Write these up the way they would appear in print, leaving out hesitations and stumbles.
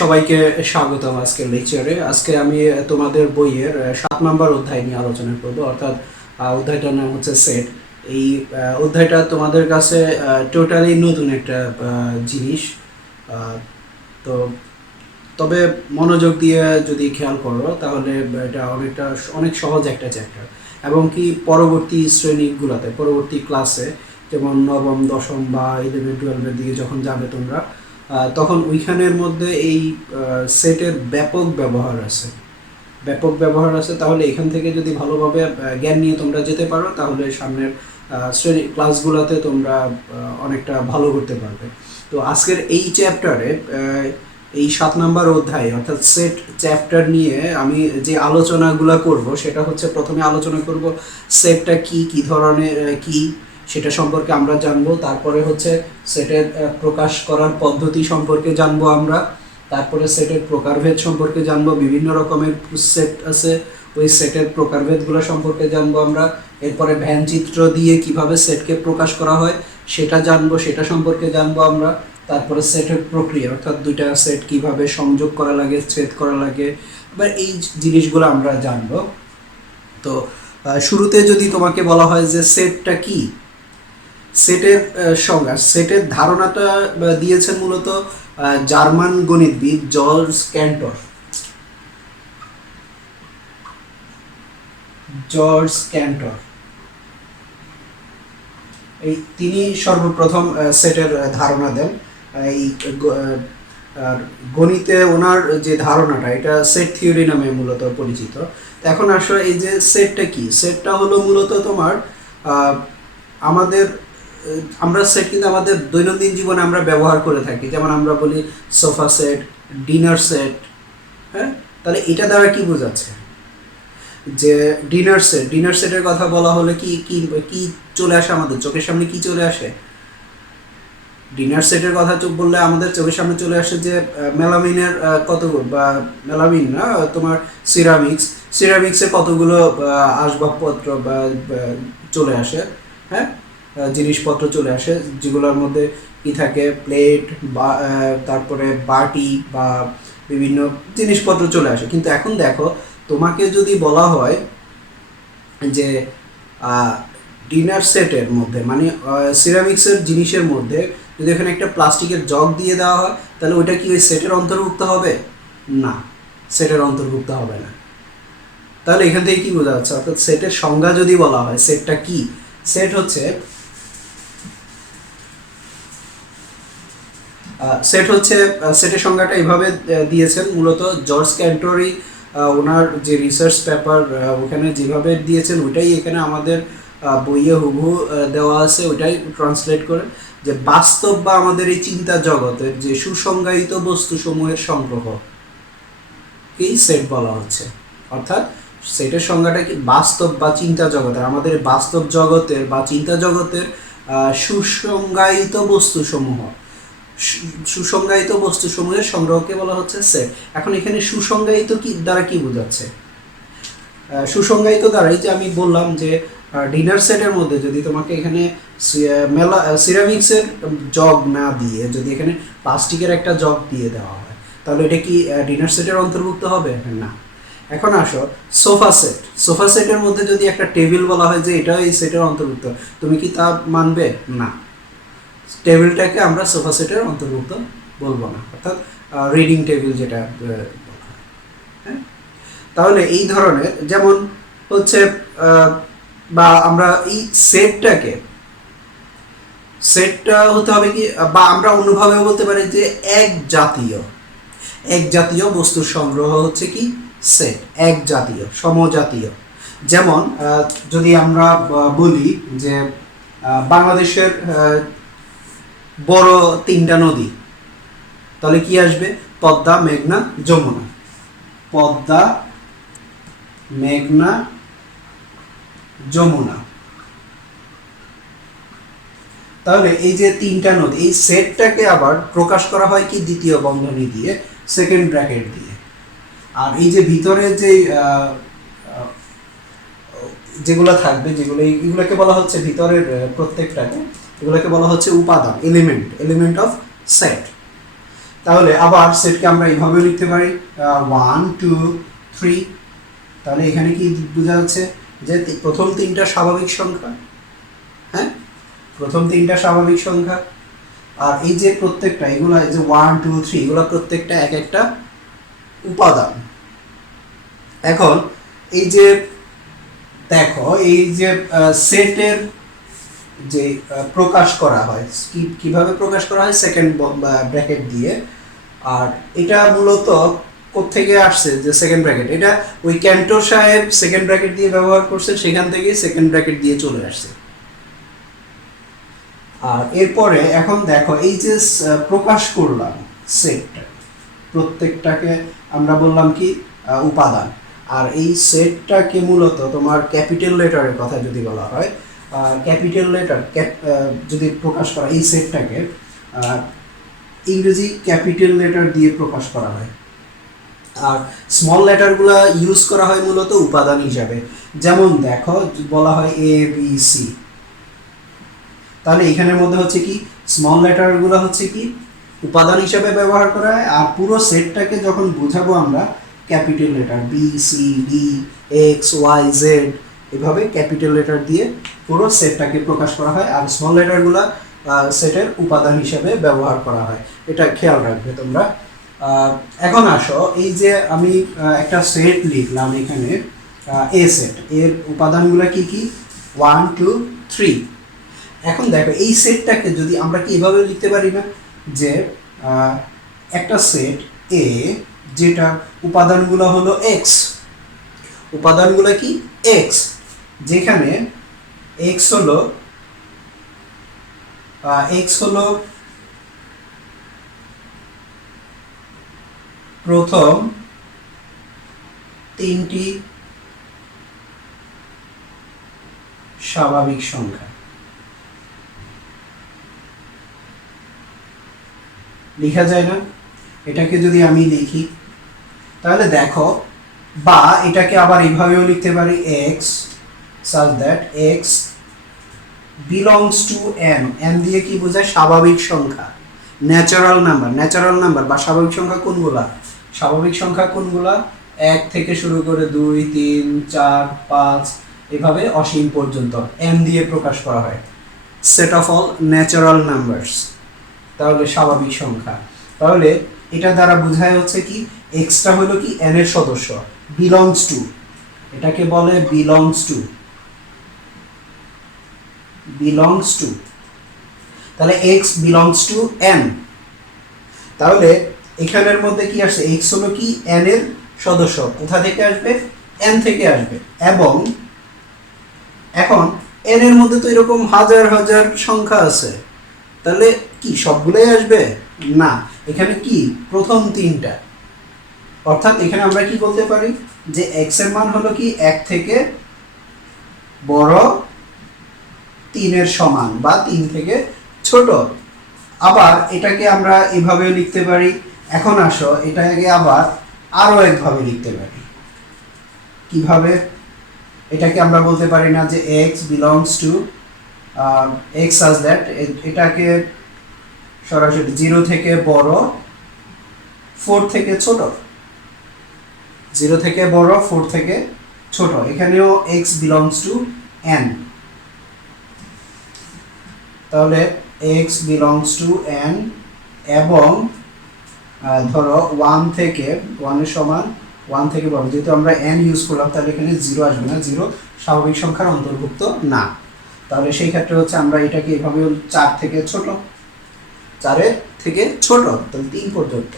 সবাইকে স্বাগতম আজকের লেকচারে। আজকে আমি তোমাদের বইয়ের 7 নম্বর অধ্যায় নিয়ে আলোচনা করব, অর্থাৎ অধ্যায়টার নাম হচ্ছে সেট। এই অধ্যায়টা তোমাদের কাছে টোটালি নতুন একটা জিনিস। আহ, তো তবে মনোযোগ দিয়ে যদি খেয়াল করো তাহলে এটা অনেক সহজ একটা চ্যাপ্টার, এবং কি পরবর্তী শ্রেণীগুলোতে, পরবর্তী ক্লাসে, যেমন নবম, দশম বা 11-12-এর দিকে যখন যাবে তোমরা, তখন ওইখানের মধ্যে এই সেটের ব্যাপক ব্যবহার আছে। তাহলে এখান থেকে যদি ভালোভাবে জ্ঞান নিয়ে তোমরা যেতে পারো, তাহলে সামনের শ্রেণী ক্লাসগুলোতে তোমরা অনেকটা ভালো করতে পারবে। তো আজকের এই চ্যাপ্টারে, এই 7 নম্বর অধ্যায় অর্থাৎ সেট চ্যাপ্টার নিয়ে আমি যে আলোচনাগুলো করব, সেটা হচ্ছে প্রথমে আলোচনা করব সেটটা কি, কি ধরনের, কি সেটা সম্পর্কে আমরা জানবো। তারপরে হচ্ছে সেটের প্রকাশ করার পদ্ধতি সম্পর্কে জানবো আমরা। তারপরে সেটের প্রকারভেদ সম্পর্কে জানবো, বিভিন্ন রকমের সেট আছে, ওই সেটের প্রকারভেদগুলো সম্পর্কে জানবো আমরা। এরপরে ভ্যানচিত্র দিয়ে কিভাবে সেটকে প্রকাশ করা হয় সেটা জানবো, সেটা সম্পর্কে জানবো আমরা। তারপরে সেটের প্রক্রিয়া, অর্থাৎ দুইটা সেট কিভাবে সংযোগ করা লাগে, ছেদ করা লাগে, বা এই জিনিসগুলো আমরা জানবো। তো শুরুতে যদি তোমাকে বলা হয় যে সেটটা কি, সেটের সংজ্ঞা, সেটের ধারণাটা দিয়েছেন মূলত জার্মান গণিতবিদ জর্জ ক্যান্টর। এই তিনি সর্বপ্রথম সেটের ধারণা দেন। এই আর গণিতে ওনার যে ধারণাটা, এটা সেট থিওরি নামে মূলত পরিচিত। এখন আসলে এই যে সেটটা কি, সেটটা হলো মূলত তোমার আমাদের, আমরা সেট কিন্তু আমাদের দৈনন্দিন জীবনে আমরা ব্যবহার করে থাকি। যেমন আমরা বলি সোফা সেট, ডিনার সেট। হ্যাঁ, তাহলে এটা দ্বারা কি বোঝাচ্ছে যে ডিনার সেটের কথা বলা হলে কি কি কি চলে আসে আমাদের চোখের সামনে, কি চলে আসে? ডিনার সেটের কথা বললে আমাদের চোখের সামনে চলে আসে যে মেলামিনের কতগুলো, বা মেলামিন না, তোমার সিরামিক্সের কতগুলো আসবাবপত্র বা চলে আসে। হ্যাঁ, জিনিসপত্র চলে আসে, যেগুলোর মধ্যে কি থাকে, প্লেট বা তারপরে বাটি বা বিভিন্ন জিনিসপত্র চলে আসে। কিন্তু এখন দেখো, তোমাকে যদি বলা হয় যে ডিনার সেটের মধ্যে, মানে সিরামিক্সের জিনিসের মধ্যে যদি এখানে একটা প্লাস্টিকের জগ দিয়ে দেওয়া হয়, তাহলে ওইটা কি ওই সেটের অন্তর্ভুক্ত হবে? না, সেটের অন্তর্ভুক্ত হবে না। তাহলে এখান থেকে কি বোঝা যাচ্ছে? অর্থাৎ সেটের সংজ্ঞা যদি বলা হয়, সেটটা কি, সেট হচ্ছে সেটের সংজ্ঞাটা এইভাবে দিয়েছেন মূলত জর্জ ক্যান্টরি। ওনার যে রিসার্চ পেপার ওখানে যেভাবে দিয়েছেন, ওইটাই এখানে আমাদের বইয়ে হুবহু দেওয়া আছে, ওইটাই ট্রান্সলেট করে, যে বাস্তব বা আমাদের এই চিন্তা জগতের যে সুসংজ্ঞায়িত বস্তুসমূহের সংগ্রহ কেই সেট বলা হচ্ছে। অর্থাৎ সেটের সংজ্ঞাটা কি, বাস্তব বা চিন্তা জগতের, আমাদের বাস্তব জগতের বা চিন্তা জগতের সুসংজ্ঞায়িত বস্তুসমূহ, সুসংজ্ঞায়িত বস্তুসমূহের সংগ্রহকে বলা হচ্ছে সেট। এখন এখানে সুসংজ্ঞায়িত কি দ্বারা কি বোঝাচ্ছে? সুসংজ্ঞায়িত দ্বারাই যে আমি বললাম যে ডিনার সেটের মধ্যে যদি তোমাকে এখানে সিরামিক্সের জগ না দিয়ে যদি এখানে প্লাস্টিকের একটা জগ দিয়ে দেওয়া হয়, তাহলে এটা কি ডিনার সেটের অন্তর্ভুক্ত হবে? না। এখন আসো সোফা সেটের মধ্যে যদি একটা টেবিল বলা হয় যে এটা এই সেটের অন্তর্ভুক্ত, তুমি কি তা মানবে? না, টেবিলটাকে আমরা সোফা সেটের অন্তর্ভুক্ত বলবো না, অর্থাৎ রিডিং টেবিল যেটা হ্যাঁ। তাহলে এই ধরনের, যেমন হচ্ছে বা আমরা এই সেটটা হতে হবে কি, বা আমরা অন্যভাবেও বলতে পারি যে এক জাতীয় বস্তুর সংগ্রহ হচ্ছে কি সেট, এক জাতীয়, সমজাতীয়। যেমন যদি আমরা বলি যে বাংলাদেশের বড় 3টা নদী, তাহলে কি আসবে? পদ্মা, মেঘনা, যমুনা। পদ্মা, মেঘনা, যমুনা। তাহলে এই যে 3টা নদী, এই সেটটাকে আবার প্রকাশ করা হয় কি দ্বিতীয় বন্ধনী দিয়ে, সেকেন্ড ব্র্যাকেট দিয়ে। আর এই যে ভিতরে যে যেগুলো থাকবে, এগুলোকে বলা হচ্ছে ভিতরের প্রত্যেকটাকে, এগুলোকে বলা হচ্ছে উপাদান, এলিমেন্ট অফ সেট। তাহলে আবার সেটকে আমরা এইভাবে লিখতে পারি 1 2 3। তাহলে এখানে কি বোঝা যাচ্ছে যে প্রথম তিনটা স্বাভাবিক সংখ্যা, হ্যাঁ প্রথম তিনটা স্বাভাবিক সংখ্যা, আর এই যে প্রত্যেকটা এগুলো এই যে 1 2 3 এগুলো প্রত্যেকটা এক একটা উপাদান। এখন এই যে দেখো এই যে সেটের যে প্রকাশ করা হয় কিভাবে প্রকাশ করা হয়, সেকেন্ড ব্র্যাকেট দিয়ে। আর এটা মূলত কোত্থেকে আসছে যে সেকেন্ড ব্র্যাকেট, এটা ওই ক্যান্টর সাহেব সেকেন্ড ব্র্যাকেট দিয়ে ব্যবহার করছে, সেখান থেকে সেকেন্ড ব্র্যাকেট দিয়ে চলে আসছে। আর এরপরে এখন দেখো এই যে প্রকাশ করলাম সেটটা, প্রত্যেকটাকে আমরা বললাম কি উপাদান। আর এই সেটটাকে মূলত তোমার ক্যাপিটাল লেটারের কথা যদি বলা হয়, ক্যাপিটাল লেটার যদি প্রকাশ করা এই সেটটাকে ইংরেজি ক্যাপিটাল লেটার দিয়ে প্রকাশ করা হয়, আর স্মল লেটারগুলো ইউজ করা হয় মূলত উপাদান হিসাবে। যেমন দেখো বলা হয় এ বি সি, তাহলে এখানের মধ্যে হচ্ছে কি স্মল লেটারগুলো হচ্ছে কি উপাদান হিসাবে ব্যবহার করা হয়, আর পুরো সেটটাকে যখন বোঝাবো আমরা capital letter B C D X Y Z এভাবে ক্যাপিটাল লেটার দিয়ে পুরো সেটটাকে প্রকাশ করা হয়, আর স্মল লেটারগুলো সেটের উপাদান হিসাবে ব্যবহার করা হয়। এটা খেয়াল রাখবে তোমরা। এখন আসো এই যে আমি একটা সেট লিখলাম এখানে এ সেট, এর উপাদানগুলো কি কি 1 2 3। এখন দেখো এই সেটটাকে যদি আমরা কি এভাবে লিখতে পারি না যে একটা সেট এ যেটা উপাদানগুলো হলো এক্স, উপাদানগুলো কি এক্স, যেখানে এক্স হলো প্রথম তিনটি স্বাভাবিক সংখ্যা। লেখা যায় না? এটাকে যদি আমি লিখি তাহলে দেখো, বা এটাকে আবার এইভাবেও লিখতে পারি x such that x belongs to n। n দিয়ে কি বোঝায় স্বাভাবিক সংখ্যা, ন্যাচারাল নাম্বার। ন্যাচারাল নাম্বার বা স্বাভাবিক সংখ্যা কোনগুলা? স্বাভাবিক সংখ্যা কোনগুলা? 1 থেকে শুরু করে 2 3 4 5 এভাবে অসীম পর্যন্ত n দিয়ে প্রকাশ করা হয়। Set of all natural numbers, তাহলে স্বাভাবিক সংখ্যা। তাহলে এটা দ্বারা বোঝায় হচ্ছে কি এক্সটা হলো কি n এর সদস্য, বিলংস টু, এটাকে বলে বিলংস টু। তাহলে x বিলংস টু n। তাহলে এখানের মধ্যে কি আসছে, x হলো কি n এর সদস্য, কোথা থেকে আসবে? n থেকে আসবে। এবং এখন n এর মধ্যে তো এরকম হাজার হাজার সংখ্যা আছে, তাহলে কি সবগুলোই আসবে? না, এখানে কি প্রথম তিনটা। অর্থাৎ এখানে আমরা কি বলতে পারি যে x এর মান হলো কি 1 থেকে বড় 3 এর সমান বা 3 থেকে ছোট। আবার এটাকে আমরা এভাবে লিখতে পারি। এখন আসো এটাকে আবার আরো একভাবে লিখতে পারি। কিভাবে? এটাকে আমরা বলতে পারি না যে x belongs to x such that এটাকে সরাসরি 0 থেকে বড় 4 থেকে ছোট, 0 থেকে বড় 4 থেকে ছোট। এখানেও x belongs to n, তাহলে x belongs to n এবং ধরো 1 থেকে 1 এর সমান 1 থেকে বড়, যেহেতু আমরা n ইউজ করলাম তাহলে এখানে 0 আসবে না, 0 স্বাভাবিক সংখ্যার অন্তর্ভুক্ত না। তাহলে সেই ক্ষেত্রে হচ্ছে আমরা এটাকে এভাবে 4 থেকে ছোট, 4 এর থেকে ছোট, তাহলে 3 পর্যন্ত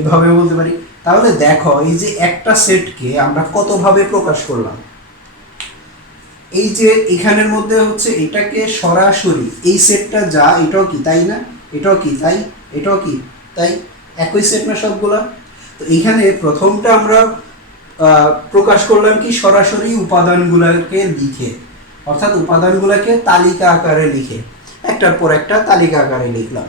এভাবে বলতে পারি। তাহলে দেখো এই যে একটা সেটকে আমরা কতভাবে প্রকাশ করলাম। এই যে এখানের মধ্যে হচ্ছে এটাকে সরাসরি এই সেটটা যা, এটাও কি তাই না, এটাও কি তাই, এটাও কি তাই, একই সেট না সবগুলা। তো এখানে প্রথমটা আমরা প্রকাশ করলাম কি সরাসরি উপাদানগুলোকে লিখে, অর্থাৎ উপাদানগুলোকে তালিকা আকারে লিখে একটার পর একটা তালিকা আকারে লিখলাম।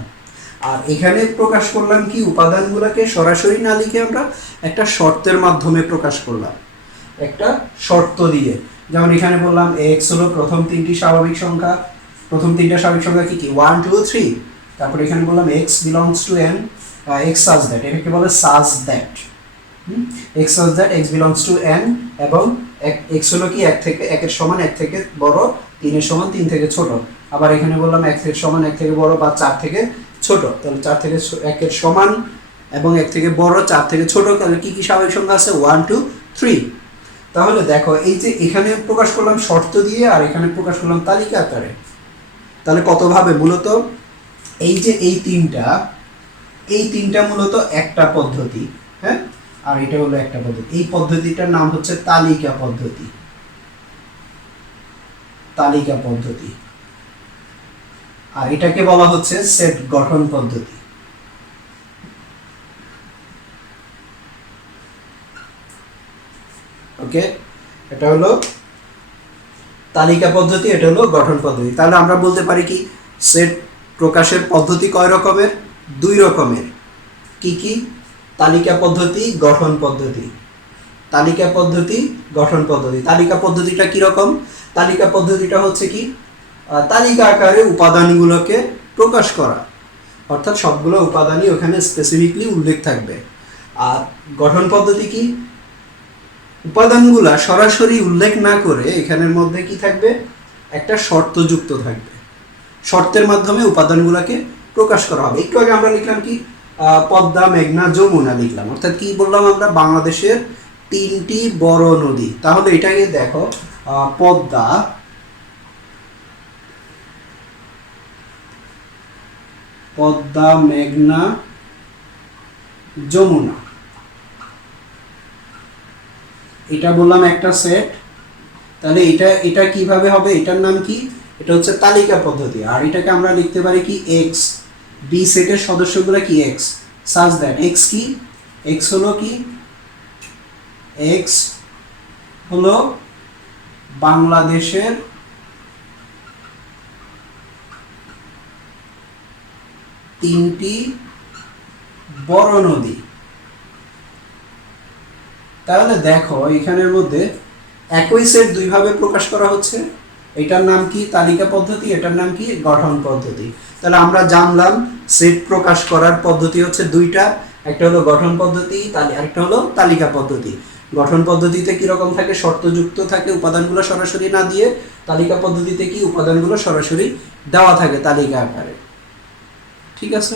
আর এখানে প্রকাশ করলাম কি উপাদানগুলোকে সরাসরি না লিখে আমরা একটা শর্তের মাধ্যমে প্রকাশ করলাম, একটা শর্ত দিয়ে। যেমন এখানে বললাম x হলো প্রথম তিনটি স্বাভাবিক সংখ্যা, প্রথম তিনটা স্বাভাবিক সংখ্যা কি কি 1 2 3। তারপর এখানে বললাম x belongs to n, x such that, এটাকে বলে such that. X such that x belongs to N, এবং এক্স হলো কি এক থেকে একের সমান এক থেকে বড়, তিনের সমান তিন থেকে ছোট। আবার এখানে বললাম এক থেকে সমান এক থেকে বড় বা চার থেকে ছোট, তাহলে চার থেকে একের সমান এবং এক থেকে বড়, চার থেকে ছোট, তাহলে কি কি স্বাভাবিক সংখ্যা আছে 1 2 3। তাহলে দেখো এই যে এখানে প্রকাশ করলাম শর্ত দিয়ে আর এখানে প্রকাশ করলাম তালিকা আকারে, তাহলে কতভাবে মূলত এই যে এই তিনটা মূলত একটা পদ্ধতি, হ্যাঁ, আর এটা হলো একটা পদ্ধতি। এই পদ্ধতিটার নাম হচ্ছে তালিকা পদ্ধতি, তালিকা পদ্ধতি, আর এটাকে বলা হচ্ছে সেট গঠন পদ্ধতি। ওকে, এটা হলো তালিকা পদ্ধতি, এটা হলো গঠন পদ্ধতি। তাহলে আমরা বলতে পারি কি সেট প্রকাশের পদ্ধতি কয় রকমের? 2 রকমের। কি কি? তালিকা পদ্ধতি, গঠন পদ্ধতি। তালিকা পদ্ধতি, গঠন পদ্ধতি। তালিকা পদ্ধতিটা কি রকম? তালিকা পদ্ধতিটা হচ্ছে কি তালিকা আকারে উপাদানগুলোকে প্রকাশ করা, অর্থাৎ সবগুলো উপাদানই ওখানে স্পেসিফিকলি উল্লেখ থাকবে। আর গঠন পদ্ধতি কি? উপাদানগুলা সরাসরি উল্লেখ না করে এখানের মধ্যে কি থাকবে? একটা শর্ত যুক্ত থাকবে, শর্তের মাধ্যমে উপাদানগুলোকে প্রকাশ করা হবে। একটু আগে আমরা লিখলাম কি পদ্মা, মেঘনা, যমুনা লিখলাম, অর্থাৎ কি বললাম আমরা? বাংলাদেশের 3টি বড় নদী। তাহলে এটাকে দেখো পদ্মা, পদ্মা, মেঘনা, যমুনা, এটা বললাম একটা সেট। তাহলে এটা কিভাবে হবে? এটার নাম কি? এটা হচ্ছে তালিকা পদ্ধতি। আর এটাকে আমরা লিখতে পারি কি এক্স, বি সেটের সদস্যগুলো কি এক্স, সাজ দ্যাট এক্স কি? এক্স হলো কি? এক্স হলো বাংলাদেশের 3টি বড় নদী। তাহলে দেখো এখানের মধ্যে একই সেট 2 ভাবে প্রকাশ করা হচ্ছে। এটার নাম কি? তালিকা পদ্ধতি, এটার নাম কি? গঠন পদ্ধতি। তাহলে আমরা জানলাম সেট প্রকাশ করার পদ্ধতি হচ্ছে 2টা, একটা হলো গঠন পদ্ধতি, আরেকটা হলো তালিকা পদ্ধতি। গঠন পদ্ধতিতে কি রকম থাকে? শর্তযুক্ত থাকে, উপাদানগুলো সরাসরি না দিয়ে। তালিকা পদ্ধতিতে কি? উপাদানগুলো সরাসরি দেওয়া থাকে তালিকা আকারে। ঠিক আছে,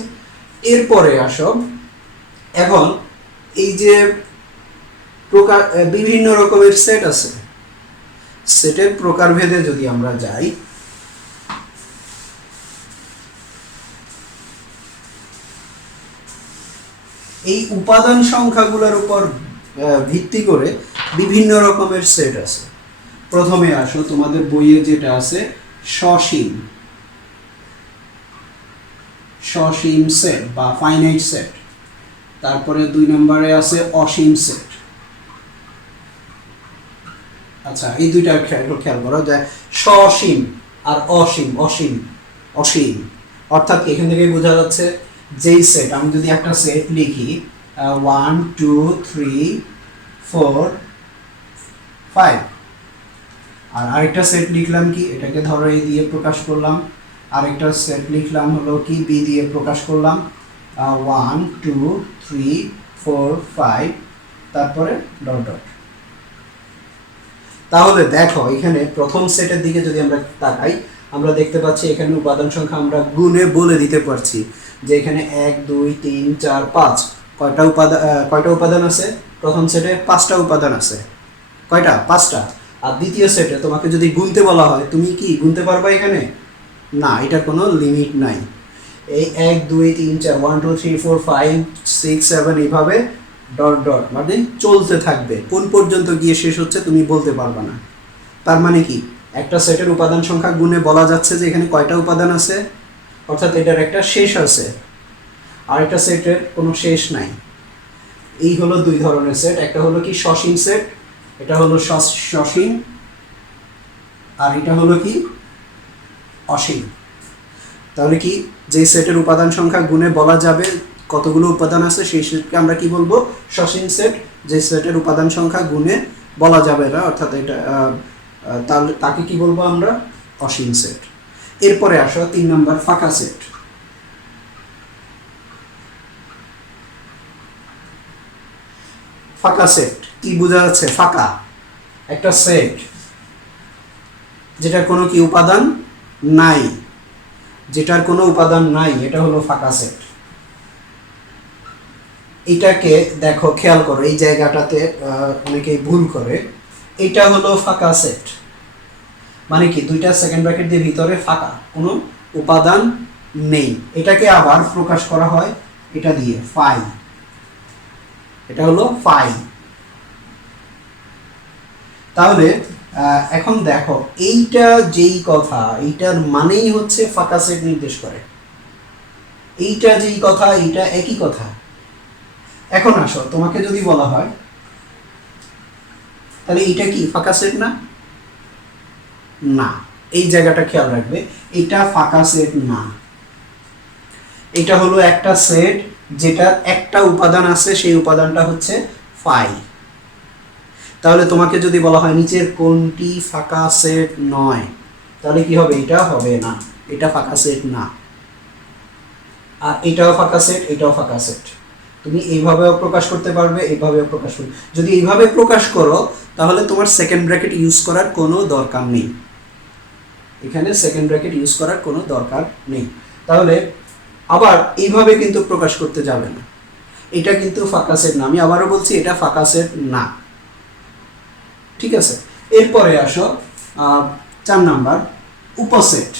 এরপরে আসো এখন এই যে প্রকার বিভিন্ন রকমের সেট আছে, সেটের প্রকারভেদে যদি আমরা যাই, এই উপাদান সংখ্যাগুলোর উপর ভিত্তি করে বিভিন্ন রকমের সেট আছে। প্রথমে আসো তোমাদের বইয়ে যেটা আছে সসীম, সসীম সেট বা ফাইনাইট সেট। তারপরে 2 নম্বরে আছে অসীম সেট। আচ্ছা, এই দুইটা খেয়াল করো যে সসীম আর অসীম, অসীম অসীম অর্থাৎ এখান থেকে বোঝা যাচ্ছে যেই সেট, আমি যদি একটা সেট লিখি 1 2 3 4 5, আর আরেকটা সেট লিখলাম কি, এটাকে ধরো এই দিয়ে প্রকাশ করলাম, আরেকটা সেট লিখলাম হলো কি বি দিয়ে প্রকাশ করলাম 1 2 3 4 5, তারপরে ডট ডট। তাহলে দেখো এখানে প্রথম সেটের দিকে যদি আমরা তাকাই, আমরা দেখতে পাচ্ছি এখানে উপাদান সংখ্যা আমরা গুণে বলে দিতে পারছি যে এখানে 1 2 3 4 5 কয়টা উপাদান আছে? প্রথম সেটে 5টা উপাদান আছে। কয়টা? 5টা। আর দ্বিতীয় সেটে তোমাকে যদি গুনতে বলা হয়, তুমি কি গুনতে পারবা এখানে? না, এটা কোনো লিমিট নাই। এই 1 2 3 4 1 2 3 4 5 6 7 এইভাবে ডট ডট মানে চলতে থাকবে, কোন পর্যন্ত গিয়ে শেষ হচ্ছে তুমি বলতে পারবা না। তার মানে কি একটা সেটের উপাদান সংখ্যা গুণে বলা যাচ্ছে যে এখানে কয়টা উপাদান আছে, অর্থাৎ এটার একটা শেষ আছে, আর একটা সেটের কোনো শেষ নাই। এই হলো 2 ধরনের সেট, একটা হলো কি সসীম সেট, এটা হলো সসীম, আর এটা হলো কি অসীম। তাহলে কি যে সেটের উপাদান সংখ্যা গুণে বলা যাবে কতগুলো উপাদান আছে সেই সেটকে আমরা কি বলবো? সসীম সেট। যে সেটের উপাদান সংখ্যা গুণে বলা যাবে না, অর্থাৎ এটা তাকে কি বলবো আমরা? অসীম সেট। এরপরে আসো 3 নম্বর ফাঁকা সেট। ফাঁকা সেট কি বোঝা যাচ্ছে? ফাঁকা একটা সেট যেটার কোনো কি উপাদান নাই, যেটার কোনো উপাদান নাই, এটা হলো ফাঁকা সেট। এটাকে দেখো, খেয়াল করো, এই জায়গাটাতে অনেকেই ভুল করে। এটা হলো ফাঁকা সেট, মানে কি দুইটা সেকেন্ড ব্র্যাকেট দিয়ে ভিতরে ফাঁকা, কোনো উপাদান নেই। এটাকে আবার প্রকাশ করা হয় এটা দিয়ে, ফাই। এটা হলো ফাই। তাহলে এখন দেখো, এইটা যেই কথা, এইটার মানেই হচ্ছে ফাঁকা সেট নির্দেশ করে। এইটা যেই কথা, এইটা একই কথা। এখন আসো, তোমাকে যদি বলা হয় তাহলে এটা কি ফাঁকা সেট না? না, এই জায়গাটা খেয়াল রাখবে, এটা ফাঁকা সেট না। এটা হলো একটা সেট যেটার একটা উপাদান আছে, সেই উপাদানটা হচ্ছে ফাই। তাহলে তোমাকে যদি বলা হয় নিচের কোনটি ফাঁকা সেট নয়, তাহলে কি হবে? এটা হবে না, এটা ফাঁকা সেট না। আর এটাও ফাঁকা সেট, এটাও ফাঁকা সেট। তুমি এইভাবেও প্রকাশ করতে পারবে, এইভাবেও প্রকাশ করবে। যদি এইভাবে প্রকাশ করো তাহলে তোমার সেকেন্ড ব্র্যাকেট ইউজ করার কোনো দরকার নেই। এখানে সেকেন্ড ব্র্যাকেট ইউজ করার কোনো দরকার নেই। তাহলে আবার এইভাবে কিন্তু প্রকাশ করতে যাবে না, এটা কিন্তু ফাঁকা সেট না। আমি আবারও বলছি, এটা ফাঁকা সেট না। ঠিক আছে, এরপরে আসো 4 নাম্বার, উপসেট।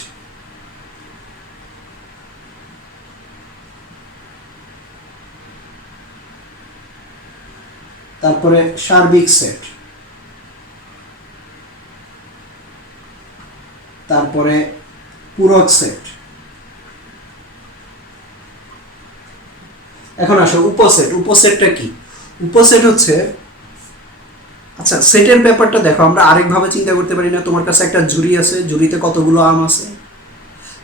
তারপরে সার্বিক সেট, তারপরে পূরক সেট। এখন আসো উপসেট। উপসেটটা কি? উপসেট হচ্ছে, আচ্ছা সেটের ব্যাপারটা দেখো, আমরা আরেকভাবে চিন্তা করতে পারি না? তোমার কাছে একটা ঝুড়ি আছে, ঝুড়িতে কতগুলো আম আছে।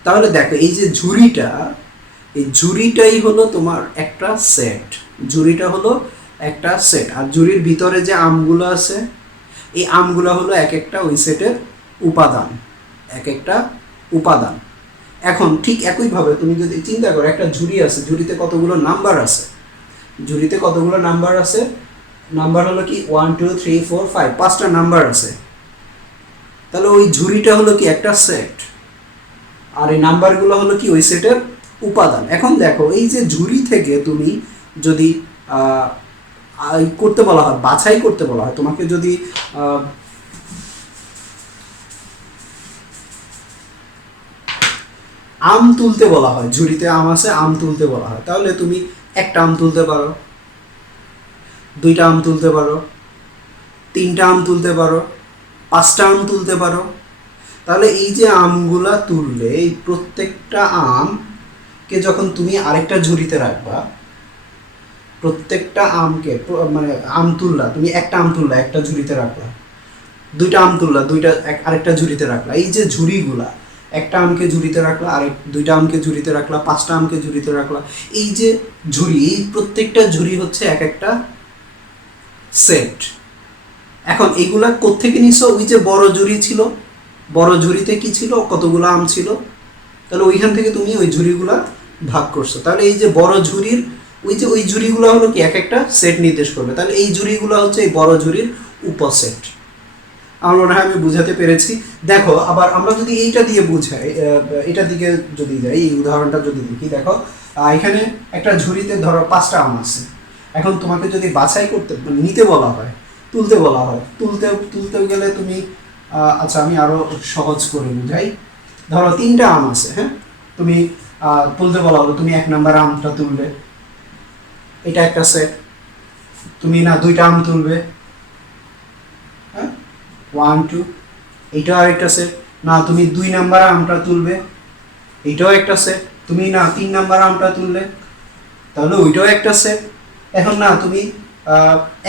তাহলে দেখো, এই যে ঝুড়িটা, এই ঝুড়িটাই হলো তোমার একটা সেট। ঝুড়িটা হলো একটা সেট, আর ঝুড়ির ভিতরে যে আমগুলো আছে, এই আমগুলো হলো এক একটা ওই সেটের উপাদান, এক একটা উপাদান। এখন ঠিক একইভাবে তুমি যদি চিন্তা করো, একটা ঝুড়ি আছে, ঝুড়িতে কতগুলো নাম্বার আছে, ঝুড়িতে কতগুলো নাম্বার আছে, নাম্বার হলো কি 1 2 3 4 5, 5টা নাম্বার আছে। তাহলে ওই ঝুড়িটা হলো কি একটা সেট, আর এই নাম্বারগুলো হলো কি ওই সেটের উপাদান। এখন দেখো, এই যে ঝুড়ি থেকে তুমি যদি করতে বলা হয়, বাছাই করতে বলা হয়, তোমাকে যদি আম তুলতে বলা হয়, ঝুড়িতে আম আছে, আম তুলতে বলা হয়, তাহলে তুমি একটা আম তুলতে পারো, দুইটা আম তুলতে পারো, তিনটা আম তুলতে পারো, 5টা আম তুলতে পারো। তাহলে এই যে আমগুলা তুললে, এই প্রত্যেকটা আমকে যখন তুমি আরেকটা ঝুড়িতে রাখবা, প্রত্যেকটা আমকে মানে আম তুললা, তুমি একটা আম তুললা, একটা ঝুড়িতে রাখলা, দুইটা আম তুললা, দুইটা আরেকটা ঝুড়িতে রাখলা। এই যে ঝুড়িগুলা, একটা আমকে ঝুড়িতে রাখলা, দুইটা আমকে ঝুড়িতে রাখলা, 5টা আমকে ঝুড়িতে রাখলা, এই যে ঝুড়ি, এই প্রত্যেকটা ঝুড়ি হচ্ছে এক একটা সেট। এখন এইগুলা কোত্থেকে নিছো? ওই যে বড় ঝুড়ি ছিল, বড় ঝুড়িতে কি ছিল? কতগুলো আম ছিল, তাহলে ওইখান থেকে তুমি ওই ঝুড়িগুলা ভাগ করছো। তাহলে এই যে বড় ঝুড়ির ওই ঝুড়িগুলো হলো কি এক একটা সেট নির্দেশ করবে। তাহলে এই ঝুড়িগুলো হচ্ছে এই বড় ঝুড়ির উপসেট। আমার মনে হয় আমি বুঝাতে পেরেছি। দেখো, আবার আমরা যদি এইটা দিয়ে বুঝাই, এটার দিকে যদি যাই, এই উদাহরণটা যদি দেখি, দেখো এখানে একটা ঝুড়িতে ধরো 5টা আম আছে। এখন তোমাকে যদি বাছাই করতে, মানে নিতে বলা হয়, তুলতে বলা হয়, তুলতে গেলে তুমি আচ্ছা আমি আরো সহজ করে বুঝাই। ধরো 3টা আম আছে, হ্যাঁ, তুমি তুলতে বলা হলো, তুমি 1 নাম্বার আমটা তুলবে, এটা একটা সেট। তুমি না 2টা আম তুলবে, হ্যাঁ, 1 2, এইটাও আরেকটা সেট। না তুমি 2 নাম্বার আমটা তুলবে, এইটাও একটা সেট। তুমি না 3 নাম্বার আমটা তুললে, তাহলে ওইটাও একটা সেট। এখন না তুমি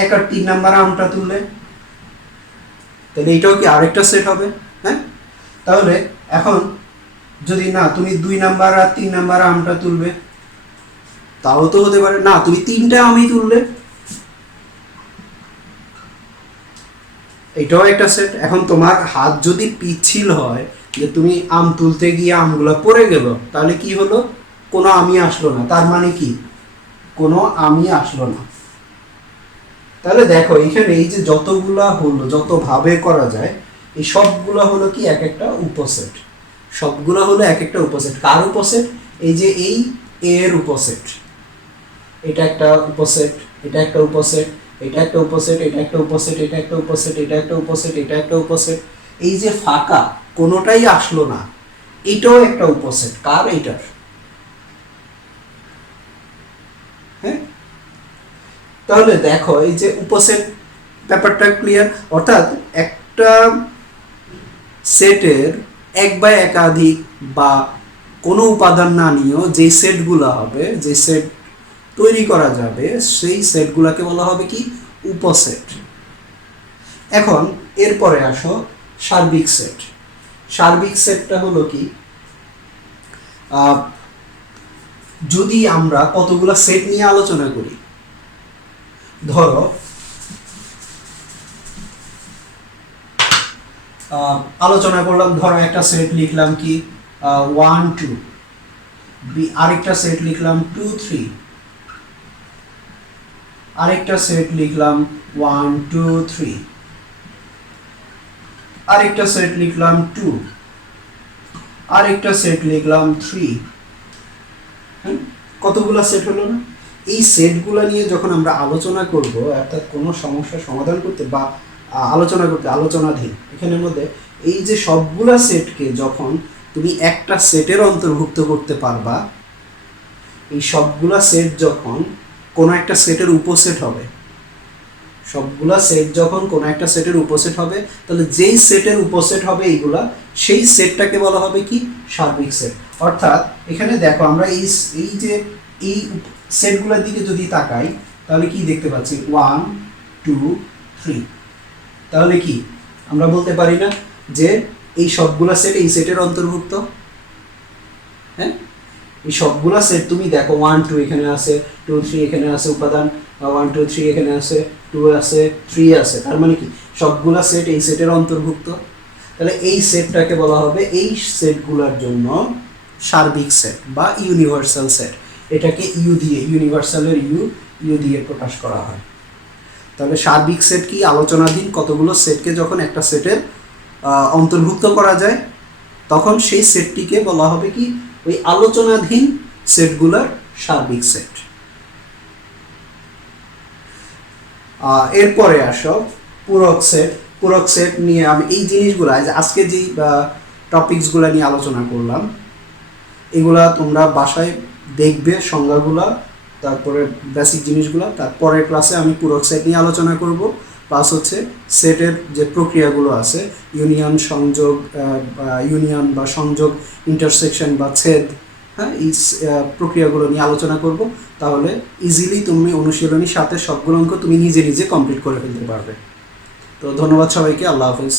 1 আর 3 নাম্বার আমটা তুললে, তাহলে এইটাও কি আরেকটা সেট হবে? হ্যাঁ, তাহলে এখন যদি না তুমি 2 নাম্বার আর 3 নাম্বার আমটা তুলবে, তাও তো হতে পারে। না তুমি 3টা আমই তুললে, এটাও একটা সেট। এখন তোমার হাত যদি পিচ্ছিল হয়, যে তুমি আম তুলতে গিয়ে আমগুলো পড়ে গেল, তাহলে কি হলো? কোনো আমই আসলো না। তার মানে কি? কোনো আমই আসলো না। তাহলে দেখো এখানে এই যে যতগুলা হলো, যত ভাবে করা যায়, এই সবগুলা হলো কি এক একটা উপসেট। সবগুলা হলো এক একটা উপসেট। কার উপসেট? এই যে এই এর উপসেট, এটা একটা উপসেট, এটা একটা উপসেট, এটা একটা উপসেট, এটা একটা উপসেট, এটা একটা উপসেট, এটা একটা উপসেট, এটা একটা উপসেট। এই যে ফাঁকা কোনোটাই আসলো না, এটাও একটা উপসেট। কার? এইটার। হ্যাঁ, তাহলে দেখো এই যে উপসেট ব্যাপারটা ক্লিয়ার। অর্থাৎ একটা সেটের এক বা একাধিক বা কোনো উপাদান না নিয়েও যে সেটগুলো হবে, যে সেট তৈরি করা যাবে, সেই সেটগুলোকে বলা হবে কি? উপসেট। এখন এরপরে আসো সার্বিক সেট। সার্বিক সেটটা হলো কি? যদি আমরা কতগুলো সেট নিয়ে আলোচনা করি, ধরো আলোচনা করলাম, ধরো একটা সেট লিখলাম কি 1 2, আরেকটা সেট লিখলাম 2 3, আরেকটা সেট লিখলাম 1 2 3, আরেকটা সেট লিখলাম 2, আরেকটা সেট লিখলাম 3। কতগুলো সেট হলো না? এই সেটগুলো নিয়ে যখন আমরা আলোচনা করব, অর্থাৎ কোনো সমস্যার সমাধান করতে বা আলোচনা করতে, আলোচনাধীন এখানের মধ্যে এই যে সবগুলা সেটকে যখন তুমি একটা সেটের অন্তর্ভুক্ত করতে পারবা, এই সবগুলা সেট যখন কোনো একটা সেটের উপসেট হবে, সবগুলা সেট যখন কোনো একটা সেটের উপসেট হবে, তাহলে যেই সেটের উপসেট হবে এইগুলা, সেই সেটটাকে বলা হবে কি? সার্বিক সেট। অর্থাৎ এখানে দেখো আমরা এই যে এই সেটগুলোর দিকে যদি তাকাই, তাহলে কি দেখতে পাচ্ছি? 1 2 3। তাহলে কি আমরা বলতে পারি না যে এই সবগুলা সেট এই সেটের অন্তর্ভুক্ত? হ্যাঁ, এই সবগুলা সেট তুমি দেখো 1 2 এখানে আছে, 2 3 এখানে আছে উপাদান, 1 2 3 এখানে আছে, 2 আছে, 3 আছে। তার মানে কি সবগুলা সেট এই সেটের অন্তর্ভুক্ত। তাহলে এই সেটটাকে বলা হবে, এই সেটগুলোর জন্য সার্বিক সেট বা ইউনিভার্সাল সেট। এটাকে ইউ দিয়ে, ইউনিভার্সালের ইউ দিয়ে প্রকাশ করা হয়। তাহলে সার্বিক সেট কি? আলোচনাধীন কতগুলো সেটকে যখন একটা সেটের অন্তর্ভুক্ত করা যায়, তখন সেই সেটটিকে বলা হবে কি? ওই আলোচনাধীন সেটগুলোর সার্বিক সেট। এরপরে আসো পূরক সেট। পূরক সেট নিয়ে আমি এই জিনিসগুলো, আজকে যেই টপিকসগুলো নিয়ে আলোচনা করলাম, এগুলা তোমরা বাসায় দেখবে সংজ্ঞাগুলা, তারপরে বেসিক জিনিসগুলো। তারপরের ক্লাসে আমি পূরক সেট নিয়ে আলোচনা করব। প্লাস হচ্ছে সেটের যে প্রক্রিয়াগুলো আছে, ইউনিয়ন, সংযোগ, ইউনিয়ন বা সংযোগ, ইন্টারসেকশন বা ছেদ, হ্যাঁ, এই প্রক্রিয়াগুলো নিয়ে আলোচনা করব। তাহলে ইজিলি তুমি অনুশীলনী সাথে সবগুলো অঙ্ক তুমি নিজে নিজে কমপ্লিট করে ফেলতে পারবে। তো ধন্যবাদ সবাইকে, আল্লাহ হাফেজ।